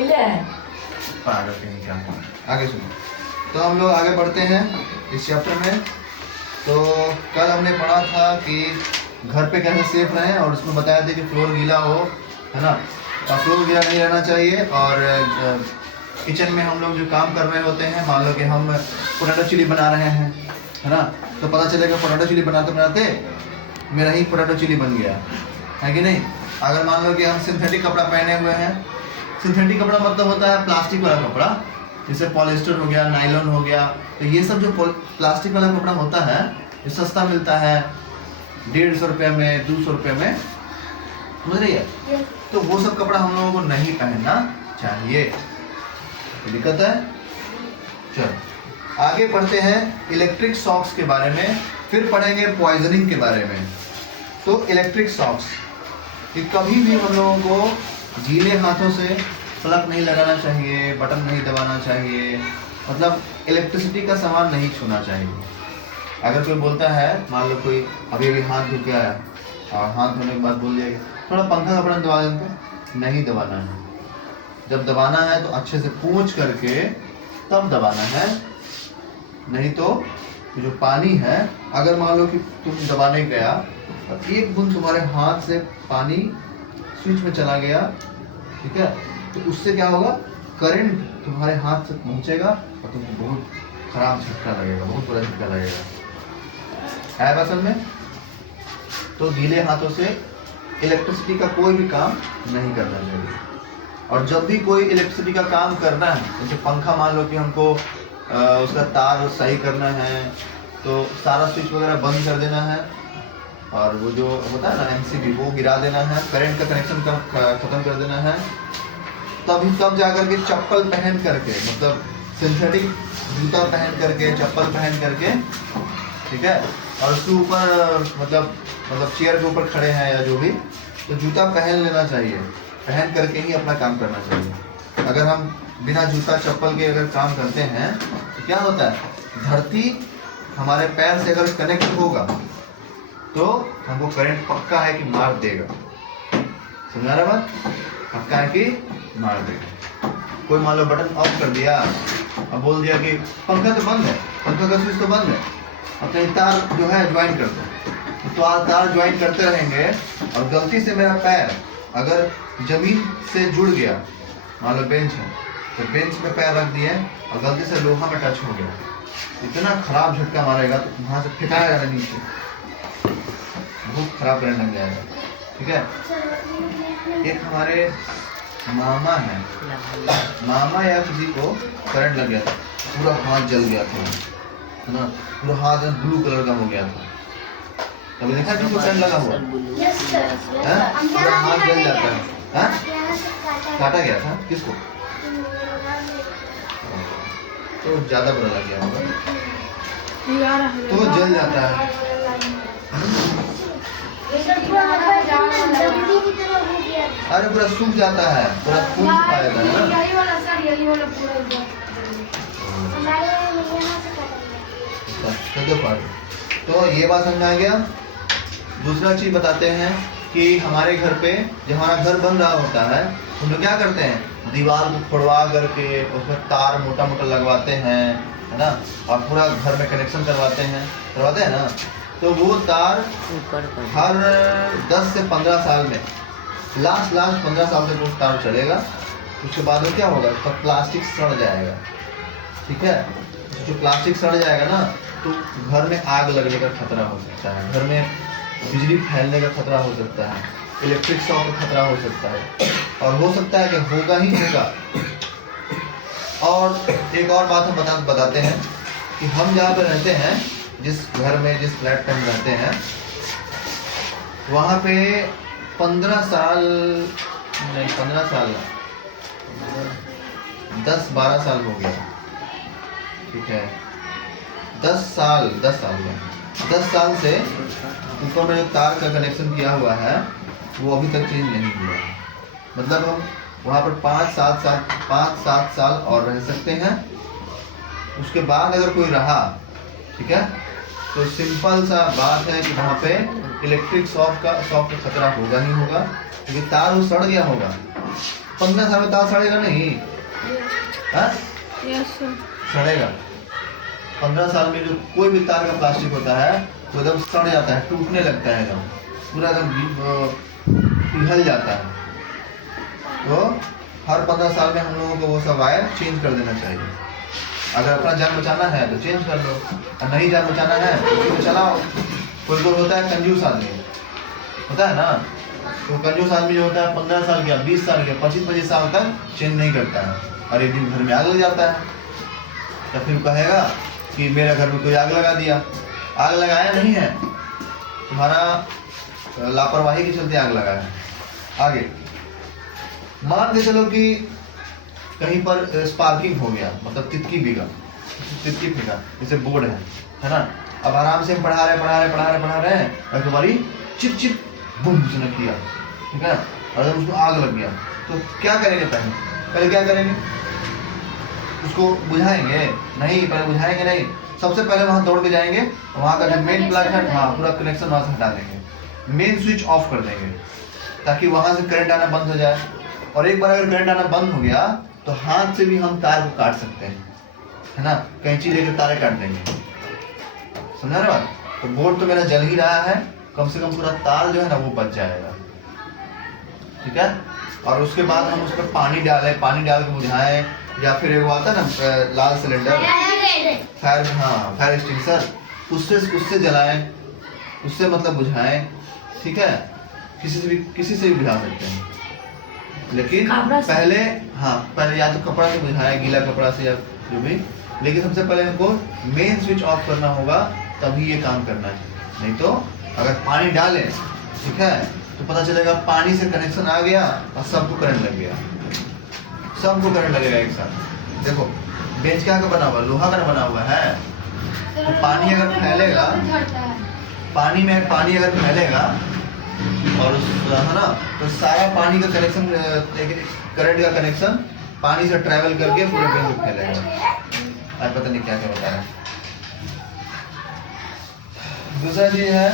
पहले है पागल कहीं का। आगे सुनो। तो हम लोग आगे बढ़ते हैं इस चैप्टर में। तो कल हमने पढ़ा था कि घर पे कैसे सेफ रहें और उसमें बताया था कि फ्लोर गीला हो, है ना, और फ्लोर गीला नहीं रहना चाहिए। और किचन में हम लोग जो काम कर रहे होते हैं, मान लो कि हम पोटैटो चिली बना रहे हैं, है ना, तो पता चलेगा पोटैटो चिली बनाते बनाते मेरा ही पोटैटो चिली बन गया है कि नहीं। अगर मान लो कि हम सिंथेटिक कपड़ा पहने हुए हैं, सिंथेटिक कपड़ा मतलब होता है प्लास्टिक वाला कपड़ा, जैसे पॉलिस्टर हो गया, नायलॉन हो गया, तो ये सब जो प्लास्टिक वाला कपड़ा होता है ये सस्ता मिलता है 150 रुपये में, 200 रुपये में, समझ रही है। तो वो सब कपड़ा हम लोगों को नहीं पहनना चाहिए, दिक्कत है। चलो आगे पढ़ते हैं इलेक्ट्रिक शॉक्स के बारे में, फिर पढ़ेंगे पॉइजनिंग के बारे में। तो इलेक्ट्रिक शॉक्स, कि कभी भी हम लोगों को गीले हाथों से प्लग नहीं लगाना चाहिए, बटन नहीं दबाना चाहिए, मतलब इलेक्ट्रिसिटी का सामान नहीं छूना चाहिए। अगर कोई बोलता है, मान लो कोई अभी अभी हाथ धो के आया और हाथ धोने के बाद बोल दिया थोड़ा पंखा का बटन दबा देते, नहीं दबाना है। जब दबाना है तो अच्छे से पोंछ करके तब दबाना है, नहीं तो जो पानी है, अगर मान लो कि तुम दबाने गया और एक बूंद तुम्हारे हाथ से पानी स्विच में चला गया, ठीक है, तो उससे क्या होगा, करंट तुम्हारे हाथ से पहुंचेगा और तुमको बहुत खराब झटका लगेगा, बहुत बड़ा झटका लगेगा, है असल में। तो गीले हाथों से इलेक्ट्रिसिटी का कोई भी काम नहीं करना चाहिए। और जब भी कोई इलेक्ट्रिसिटी का काम करना है, जैसे पंखा मान लो कि हमको उसका तार सही करना है, तो सारा स्विच वगैरह बंद कर देना है और वो जो होता है ना एमसीबी, वो गिरा देना है, करंट का कनेक्शन खत्म कर देना है। तब जाकर के चप्पल पहन करके, मतलब सिंथेटिक जूता पहन करके, चप्पल पहन करके, ठीक है, और उसके ऊपर मतलब चेयर के ऊपर खड़े हैं या जो भी, तो जूता पहन लेना चाहिए, पहन करके ही अपना काम करना चाहिए। अगर हम बिना जूता चप्पल के अगर काम करते हैं तो क्या होता है, धरती हमारे पैर से अगर कनेक्ट होगा तो हमको करंट पक्का है कि मार देगा, समझा रहा बात, पक्का है कि मार देगा। कोई मान लो बटन ऑफ कर दिया और बोल दिया कि पंखा तो बंद है, पंखा का स्विच तो बंद है, और कहीं तार जो है ज्वाइन कर दो, तो तार ज्वाइन करते रहेंगे और गलती से मेरा पैर अगर जमीन से जुड़ गया, मान लो बेंच है तो बेंच में पैर रख दिए और गलती से लोहा में टच हो गया, इतना खराब झटका मारेगा तो वहां से फेंकाया जाएगा नीचे, बहुत खराब करंट लग जाएगा, ठीक है। एक हमारे मामा है, मामा या किसी को करंट लग गया था, पूरा हाथ जल गया था, है ना, पूरा हाथ ब्लू कलर का हो गया था। कभी देखा किसी को करंट लगा हुआ, पूरा हाथ जल जाता है, काटा गया था किसको, तो ज्यादा बुरा लग गया होगा, तो जल जाता है। अरे पूरा सूख जाता है, पूरा खून पाया था ना। तो ये बात समझ आ गया। दूसरा चीज बताते हैं कि हमारे घर पे जब हमारा घर बन रहा होता है हम लोग क्या करते हैं, दीवार को फोड़वा करके उसमें तार मोटा मोटा लगवाते हैं, है ना, और पूरा घर में कनेक्शन करवाते हैं ना। तो वो तार हर 10 से 15 साल में, लास्ट 15 साल तक वो तार चलेगा, उसके बाद में क्या होगा, तो प्लास्टिक सड़ जाएगा, ठीक है। जो प्लास्टिक सड़ जाएगा ना तो घर में आग लगने का खतरा हो सकता है, घर में बिजली फैलने का खतरा हो सकता है, इलेक्ट्रिक शॉक का खतरा हो सकता है, और हो सकता है कि होगा ही होगा। और एक और बात हम बताते हैं कि हम जहाँ पे रहते हैं, जिस घर में, जिस फ्लैट पे हम रहते हैं, वहाँ पे 15 साल नहीं, 15 साल 10-12 साल हो गया, ठीक है, 10 साल से ऊपर में जो तार का कनेक्शन किया हुआ है वो अभी तक चेंज नहीं हुआ है। मतलब हम वहाँ पर 5-7 साल और रह सकते हैं, उसके बाद अगर कोई रहा, ठीक है, तो सिंपल सा बात है कि वहाँ पे इलेक्ट्रिक शॉक का खतरा होगा ही होगा, क्योंकि तार वो सड़ गया होगा, 15 साल में तार सड़ेगा नहीं? हाँ? सड़ेगा। 15 साल में जो कोई भी तार का प्लास्टिक होता है वो एकदम सड़ जाता है, टूटने लगता है, एकदम पूरा एकदम पिघल जाता है। तो हर 15 साल में हम लोगों को वो सब वायर चेंज कर देना चाहिए। अगर अपना जान बचाना है तो चेंज कर लो, और नहीं जान बचाना है तो चलाओ। कोई कोई होता है कंजूस आदमी, होता है ना, तो कंजूस आदमी जो होता है 15 साल का, 20 साल का, 25 साल तक चेंज नहीं करता है, और एक दिन घर में आग लग जाता है, तो फिर कहेगा कि मेरे घर में कोई आग लगा दिया। आग लगाया नहीं है, तुम्हारा लापरवाही के चलते आग लगा है। आगे मान के चलो कि कहीं पर स्पार्किंग हो गया, मतलब तितकी भीगा, तितकी फीका, जैसे बोर्ड है ना। अब आराम से हम पढ़ा रहे हैं, और तुम्हारी चिप चिप बुम से किया, ठीक है, और जब उसको आग लग गया तो क्या करेंगे? पहले क्या करेंगे? उसको बुझाएंगे नहीं? पहले बुझाएंगे नहीं, सबसे पहले वहां दौड़ के जाएंगे, वहां का जो मेन प्लग है, हाँ, पूरा कनेक्शन वहां से हटा देंगे, मेन स्विच ऑफ कर देंगे, ताकि वहां से करंट आना बंद हो जाए। और एक बार अगर करंट आना बंद हो गया तो हाथ से भी हम तार को काट सकते हैं, है ना, कैंची लेकर तारे काट देंगे, समझा रहे बात? तो बोर्ड तो मेरा जल ही रहा है, कम से कम पूरा तार जो है ना वो बच जाएगा, ठीक है। और उसके बाद हम उस पर पानी डाल के बुझाएं, या फिर एक आता है ना लाल सिलेंडर, फायर एक्सटिंग्विशर, उससे जलाएं, उससे मतलब बुझाएं, ठीक है। किसी से भी बुझा सकते हैं, लेकिन पहले या तो कपड़ा से बुझाएं, गीला कपड़ा से या जो भी, लेकिन सबसे पहले हमको मेन स्विच ऑफ करना होगा, तभी ये काम करना है। नहीं तो अगर पानी डालें, ठीक है, तो पता चलेगा पानी से कनेक्शन आ गया और सबको करंट लग गया, सबको करंट लगेगा एक साथ। देखो बेंच क्या का बना हुआ, लोहा का बना हुआ है, तो पानी अगर फैलेगा, पानी अगर फैलेगा और है ना, तो सारा पानी का कनेक्शन, करंट का कनेक्शन पानी से ट्रैवल करके पूरे बेंच में फैलेगा। आज पता नहीं क्या क्या बता रहा है। दूसरा चीज है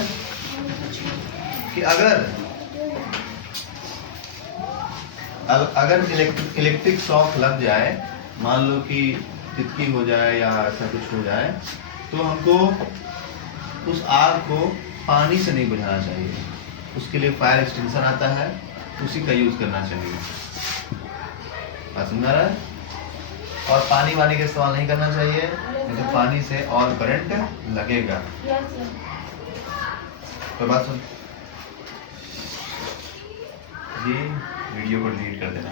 कि अगर इलेक्ट्रिक शॉक लग जाए, मान लो कि तितकी हो जाए या ऐसा कुछ हो जाए, तो हमको उस आग को पानी से नहीं बुझाना चाहिए, उसके लिए फायर एक्सटिंग्विशर आता है, उसी का यूज करना चाहिए, बात समझ रहा है। और पानी वानी का इस्तेमाल नहीं करना चाहिए, नहीं तो पानी से और करंट लगेगा। तो बात सुन, ये वीडियो को डिलीट कर देना।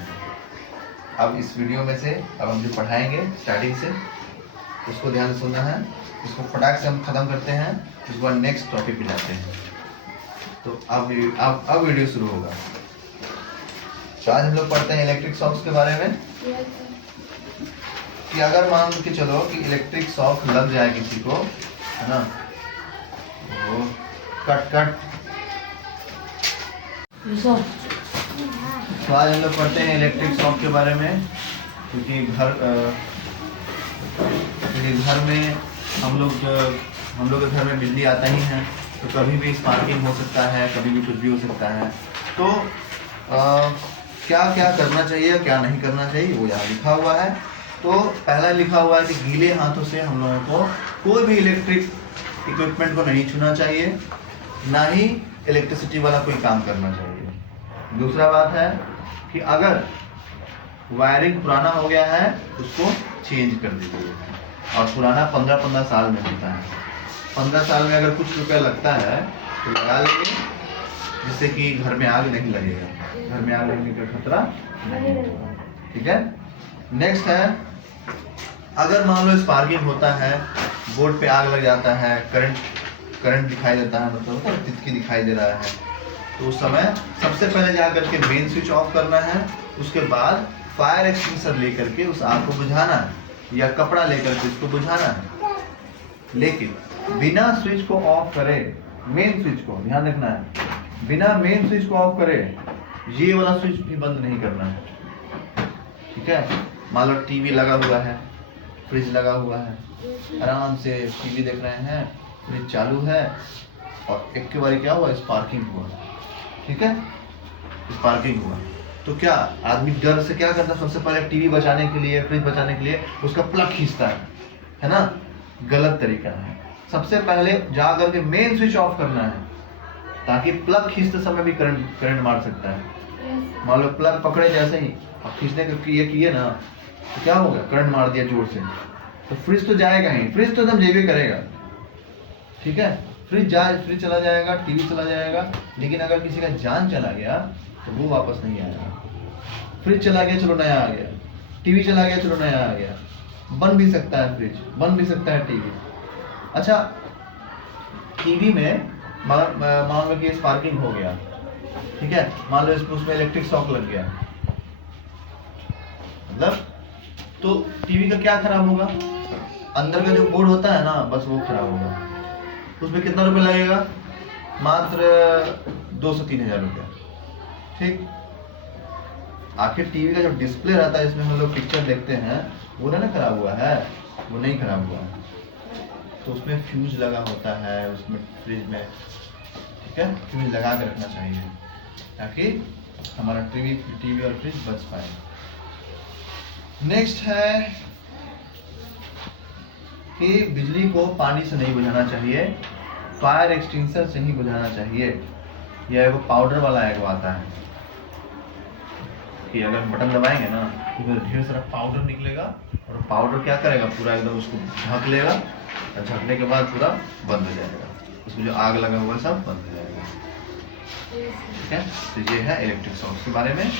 अब इस वीडियो में से अब हम जो पढ़ाएंगे स्टार्टिंग से, उसको ध्यान से सुनना है, इसको फटाक से हम खत्म करते हैं, उसके बाद नेक्स्ट टॉपिक पे जाते हैं। तो अब वीडियो शुरू होगा। तो आज हम लोग पढ़ते हैं इलेक्ट्रिक शॉक्स के बारे में, कि अगर मान के चलो कि इलेक्ट्रिक शॉक लग जाए किसी को, है ना, तो कट तो आज हम लोग पढ़ते हैं इलेक्ट्रिक शॉक के बारे में, क्योंकि घर में हम लोग के घर में बिजली आता ही है, तो कभी भी स्पार्किंग हो सकता है, कभी भी कुछ भी हो सकता है। तो क्या क्या करना चाहिए, क्या नहीं करना चाहिए, वो यहाँ लिखा हुआ है। तो पहला लिखा हुआ है कि गीले हाथों से हम लोगों को कोई भी इलेक्ट्रिक इक्विपमेंट को नहीं छूना चाहिए, ना ही इलेक्ट्रिसिटी वाला कोई काम करना चाहिए। दूसरा बात है कि अगर वायरिंग पुराना हो गया है उसको चेंज कर दीजिए, और पुराना 15 साल में होता है। 15 साल में अगर कुछ रुपया लगता है तो लगा लेंगे, जिससे कि घर में आग नहीं लगेगा, घर में आग लगने का खतरा नहीं होगा, ठीक है। नेक्स्ट है, अगर मान लो स्पार्किंग होता है, बोर्ड पे आग लग जाता है, करंट दिखाई देता है, मतलब तितकी दिखाई दे रहा है, तो उस समय सबसे पहले जाकर के मेन स्विच ऑफ करना है, उसके बाद फायर एक्सटिंग्विशर लेकर के उस आग को बुझाना है, या कपड़ा लेकर के उसको बुझाना है। लेकिन बिना स्विच को ऑफ करे, मेन स्विच को ध्यान रखना है, बिना मेन स्विच को ऑफ करे ये वाला स्विच भी बंद नहीं करना है, ठीक है। मान लो टीवी लगा हुआ है, फ्रिज लगा हुआ है, आराम से टीवी देख रहे हैं, फ्रिज चालू है, और एक के बार क्या हुआ, स्पार्किंग हुआ, ठीक है, स्पार्किंग हुआ, तो क्या आदमी डर से क्या करता है, सबसे पहले टीवी बचाने के लिए, फ्रिज बचाने के लिए उसका प्लग खींचता है ना। गलत तरीका है। सबसे पहले जा करके मेन स्विच ऑफ करना है, ताकि प्लग खींचते समय भी करंट मार सकता है। मान लो प्लग पकड़े जैसे ही अब खींचने का किए ना, तो क्या होगा, करंट मार दिया जोर से, तो फ्रिज तो जाएगा ही, फ्रिज तो एकदम जेबे करेगा, ठीक है। फ्रिज चला जाएगा, टीवी चला जाएगा, लेकिन अगर किसी का जान चला गया तो वो वापस नहीं आएगा। फ्रिज चला गया, चलो नया आ गया, टीवी चला गया, चलो नया आ गया। बन भी सकता है फ्रिज, बन भी सकता है टीवी। अच्छा, टीवी में मान लो कि स्पार्किंग हो गया, ठीक है, मान लो उसमें इलेक्ट्रिक शॉक लग गया, मतलब तो टीवी का क्या खराब होगा, अंदर का जो बोर्ड होता है ना, बस वो खराब होगा। उसमें कितना रुपए लगेगा, मात्र 2 से 3 हजार रुपया, ठीक। आखिर टीवी का जो डिस्प्ले रहता है, इसमें हम लोग पिक्चर देखते हैं, वो ना खराब हुआ है, वो नहीं खराब हुआ है, तो उसमें फ्यूज लगा होता है, उसमें फ्रिज में, ठीक है, फ्यूज लगा के रखना चाहिए ताकि हमारा टीवी और फ्रिज बच पाए। नेक्स्ट है कि बिजली को पानी से नहीं बुझाना चाहिए, फायर एक्सटिंग्विशर से ही बुझाना चाहिए। यह वो पाउडर वाला एक आता है कि अगर बटन दबाएंगे ना तो ढेर सारा पाउडर निकलेगा, और पाउडर क्या करेगा, पूरा एकदम उसको ढक लेगा, और ढकने के बाद पूरा बंद हो जाएगा, उसमें जो आग लगा हुआ सब बंद हो जाएगा, ठीक है। तो ये है इलेक्ट्रिक शॉक के बारे में।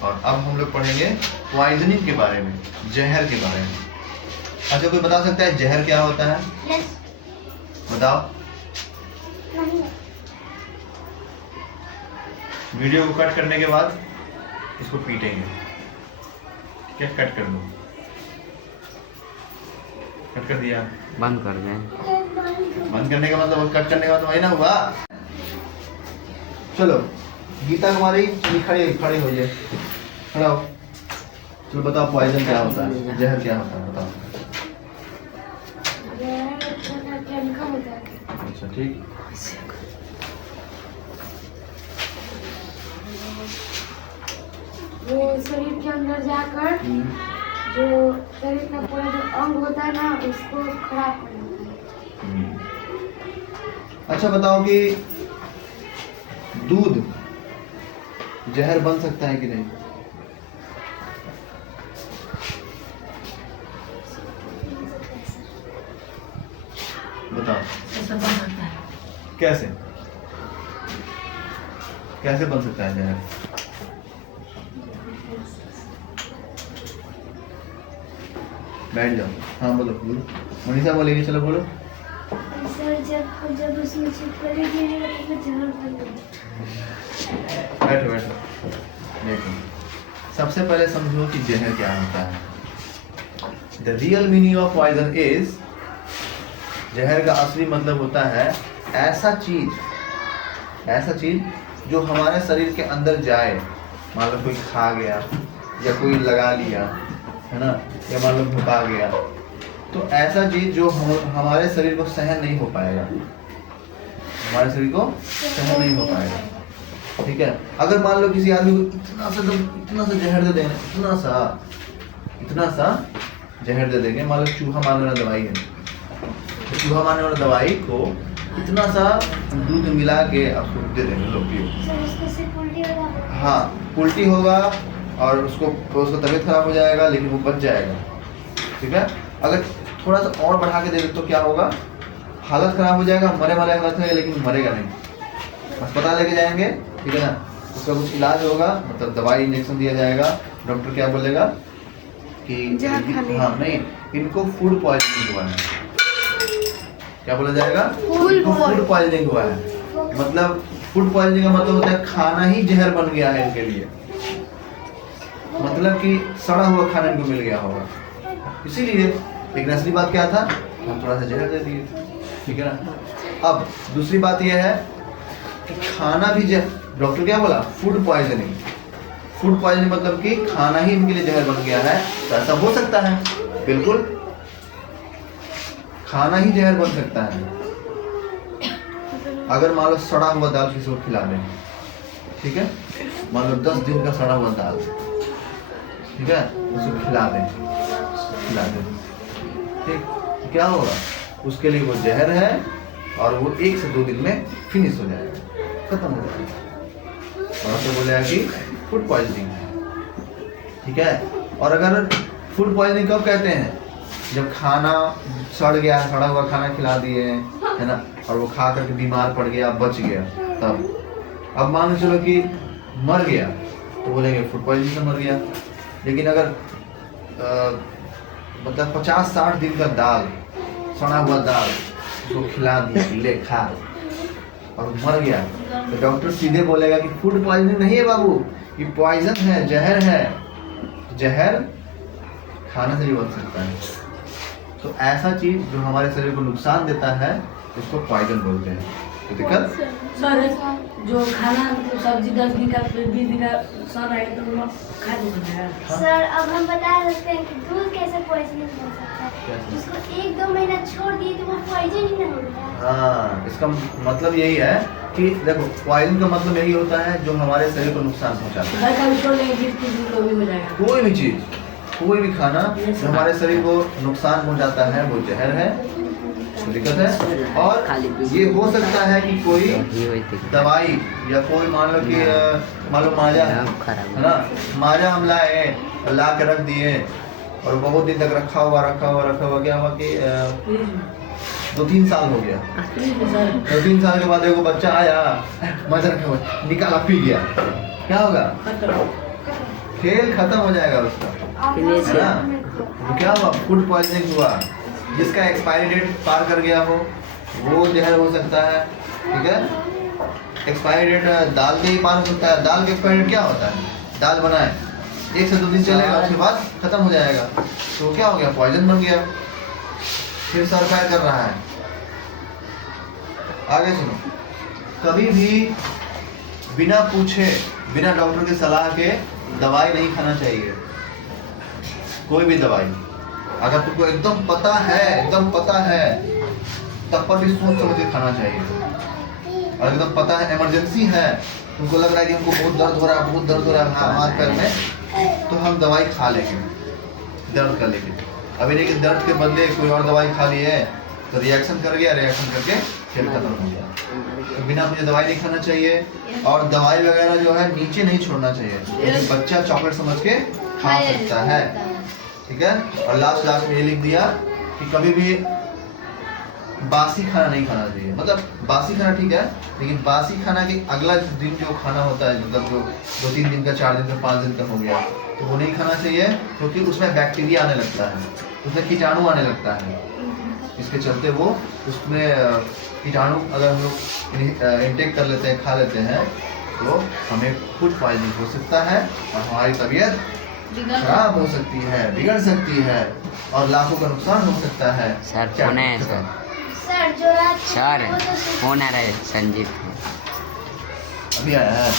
और अब हम लोग पढ़ेंगे पॉइजनिंग के बारे में, जहर के बारे में। अच्छा, कोई बता सकता है जहर क्या होता है? yes. बताओ। नहीं। वीडियो को कट करने के बाद इसको पीटेंगे, क्या कट कर दो, कट कर दिया, बंद कर दें। बंद करने का मतलब कट करने का मतलब वही ना हुआ। चलो गीता कुमारी खड़ी हो जाए, खड़ा हो। चलो बताओ पॉइजन क्या होता है, जहर क्या होता है, बताओ। अच्छा, ठीक। वो शरीर के अंदर जाकर जो शरीर का पूरा जो अंग होता है ना, उसको खराब कर देता है। अच्छा बताओ कि दूध जहर बन सकता है कि नहीं? बताओ कैसे कैसे बन सकता है जहर? बैठ जाओ, हाँ बोलो, मनीषा बोलेगी, चलो बोलो। सर जब उसमें छिपकली गिरेगा तो जहर बन जाएगा। बैठो देखो, सबसे पहले समझो कि जहर क्या होता है। The real meaning of poison is, जहर का असली मतलब होता है ऐसा चीज जो हमारे शरीर के अंदर जाए। मान लो कोई खा गया या कोई लगा लिया, है ना, या मान लो भुका गया, तो ऐसा चीज जो हमारे शरीर को सहन नहीं हो पाएगा, हमारे शरीर को सहन नहीं हो पाएगा, ठीक है। अगर मान लो किसी आदमी को इतना सा जहर दे देंगे, इतना सा जहर दे देंगे, मान लो चूहा मारने वाला दवाई है, तो चूहा मारने वाला दवाई को इतना सा दूध मिला के आपको दे देंगे, लो पियो। हाँ, उल्टी होगा और उसको तबीयत खराब हो जाएगा, लेकिन वो बच जाएगा, ठीक है। अगर थोड़ा सा और बढ़ा के दे तो क्या होगा, हालत खराब हो जाएगा, मरे वाला है, लेकिन मरेगा नहीं, अस्पताल लेके जाएंगे, ठीक है ना, उसका कुछ इलाज होगा, मतलब दवाई इंजेक्शन दिया जाएगा, डॉक्टर क्या बोलेगा कि हाँ नहीं, इनको फूड पॉइजनिंग हुआ है। क्या बोला जाएगा? फूड पॉइजनिंग हुआ है। मतलब फूड पॉइजनिंग का मतलब होता है खाना ही जहर बन गया है इनके लिए, मतलब कि सड़ा हुआ खाना इनको मिल गया होगा, इसीलिए। लेकिन असली बात क्या था, हम थोड़ा सा जहर दे दिए, ठीक है ना। अब दूसरी बात यह है कि खाना भी डॉक्टर क्या बोला, फूड पॉइजनिंग। फूड पॉइजनिंग मतलब कि खाना ही इनके लिए जहर बन गया है, तो ऐसा हो सकता है, बिल्कुल खाना ही जहर बन सकता है। अगर मान लो सड़ा हुआ दाल किसी को खिला दें, ठीक है, मान लो 10 दिन का सड़ा हुआ दाल, ठीक है, उसको खिला दें, ठीक, तो क्या होगा, उसके लिए वो जहर है और वो 1 से 2 दिन में फिनिश हो जाएगा, खत्म हो जाएगा। और तो बोलेगा कि फूड पॉइजनिंग है, ठीक है। और अगर फूड पॉइजनिंग कब कहते हैं, जब खाना सड़ गया, सड़ा हुआ खाना खिला दिए, है ना, और वो खा करके बीमार पड़ गया, बच गया, तब। अब मान लो चलो कि मर गया तो बोलेंगे फूड पॉइजनिंग से मर गया। लेकिन अगर मतलब 50-60 दिन का दाल, सड़ा हुआ दाल उसको खिला दिया, ले खा, और मर गया, तो डॉक्टर सीधे बोलेगा कि फूड पॉइजनिंग नहीं है बाबू, ये पॉइजन है, जहर है। जहर खाने से भी बन सकता है। तो ऐसा चीज जो हमारे शरीर को नुकसान देता है उसको पॉइजन बोलते हैं। तो दिक्कत सर जो खाना सब्जी 10 दिन का 20 दिन का सब आएगा तो वो खा जाएगा। सर अब हम बता सकते हैं कि दूध कैसे पॉइजनिंग हो सकता है, जिसको 1-2 महीना छोड़ दिए तो वो पॉइजन ही ना हो गया। हाँ, इसका मतलब यही है कि देखो, पॉइजन का मतलब यही होता है जो हमारे शरीर को नुकसान पहुंचाता है। कोई भी चीज, कोई भी खाना जो हमारे शरीर को नुकसान पहुंचाता है वो जहर है, तो दिक्कत है। और ये हो सकता है कि कोई दवाई या कोई मान लो माजा है ना, माजा हम लाए, ला के रख दिए और बहुत दिन तक रखा हुआ क्या हुआ कि 2-3 साल हो गया। 2-3 साल के बाद एगो बच्चा आया, माजा रखा हुआ, निकाला, पी गया, क्या होगा, खेल खत्म हो जाएगा उसका, है ना। तो क्या हुआ, फूड पॉइजनिंग हुआ। जिसका एक्सपायरी डेट पार कर गया हो वो जहर हो सकता है, ठीक है। एक्सपायरी डेट दाल के ही पार हो सकता है। दाल के एक्सपायरी डेट क्या होता है, दाल बनाए 1 से 2 दिन चलेगा, उसके बाद खत्म हो जाएगा, तो क्या हो गया, पॉइजन बन गया, फिर सर फायर कर रहा है। आगे सुनो, कभी भी बिना पूछे, बिना डॉक्टर की सलाह के दवाई नहीं खाना चाहिए। कोई भी दवाई अगर तुमको एकदम पता है तब पर भी सोच समझ के खाना चाहिए। और एकदम पता है, इमरजेंसी है, तुमको लग रहा है कि हमको बहुत दर्द हो रहा है हाथ पैर में, तो हम दवाई खा लेंगे दर्द का। लेकिन अभी देखिए, दर्द के बदले कोई और दवाई खा लिए तो रिएक्शन कर गया, रिएक्शन करके फिर खत्म हो गया। तो बिना मुझे दवाई नहीं खाना चाहिए। और दवाई वगैरह जो है नीचे नहीं छोड़ना चाहिए, बच्चा चॉकलेट समझ के खा सकता है, ठीक है। और लास्ट में ये लिख दिया कि कभी भी बासी खाना नहीं खाना चाहिए। मतलब बासी खाना ठीक है, लेकिन बासी खाना के अगला दिन जो खाना होता है, मतलब जो 2-3 दिन का, 4 दिन का, 5 दिन का हो गया, तो वो नहीं खाना चाहिए, क्योंकि उसमें बैक्टीरिया आने लगता है, उसमें कीटाणु आने लगता है। इसके चलते वो उसमें कीटाणु अगर हम लोग इंटेक कर लेते हैं, खा लेते हैं, तो हमें फूड पॉइजनिंग हो सकता है और हमारी तबीयत खराब हो सकती है, बिगड़ सकती है और लाखों का नुकसान हो सकता है। सर फोन है, सर फोन आ रहा है, संजीव अभी आया है।